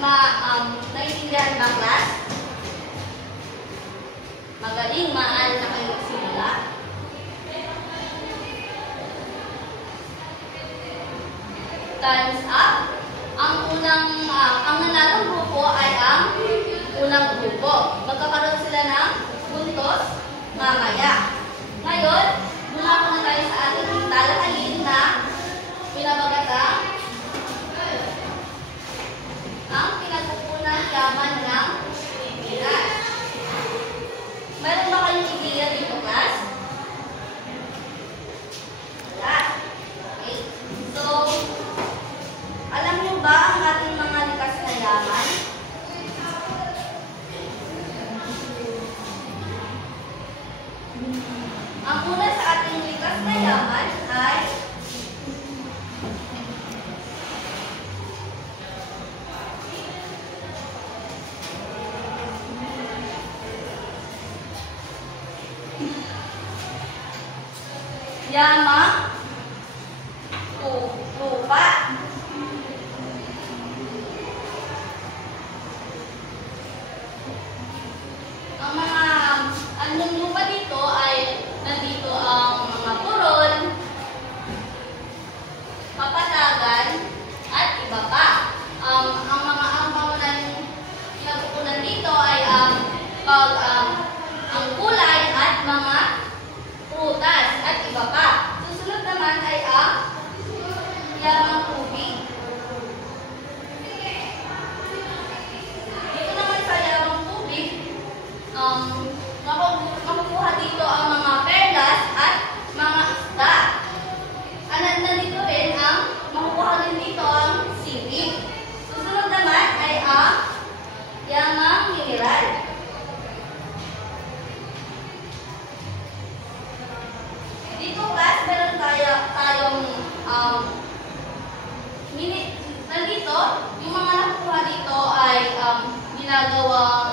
Naiintindihan ba, class? Magaling, maaari na kayo magsimula. Time's up. Ang nanalong grupo ay ang unang grupo. Magkakaroon sila ng puntos mamaya. Ngayon, muna po na tayo sa ating talakayin na pinabagatang ang pinagkukunang yaman ng Pilipinas. Meron ba kayong ideya dito, class? Wala. Okay. So, alam niyo ba ang ating mga likas na yaman? Ang una sa ating likas na yaman ay yamang lupa. Ang mga anong lupa dito ay nandito ang mga purol, kapatagan, at iba pa. Ang pangunahing pinagkukunan dito ay ang kulay at mga prutas at iba pa. Susunod naman ay ang yamang tubig. Dito naman sa yamang tubig, makukuha dito ang mga perlas at mga isda. Nandito rin ang makukuha din dito ang singit. Susunod naman ay ang yamang mineral. Dito, class, meron tayong nandito, yung mga nakukuha dito ay ginagawang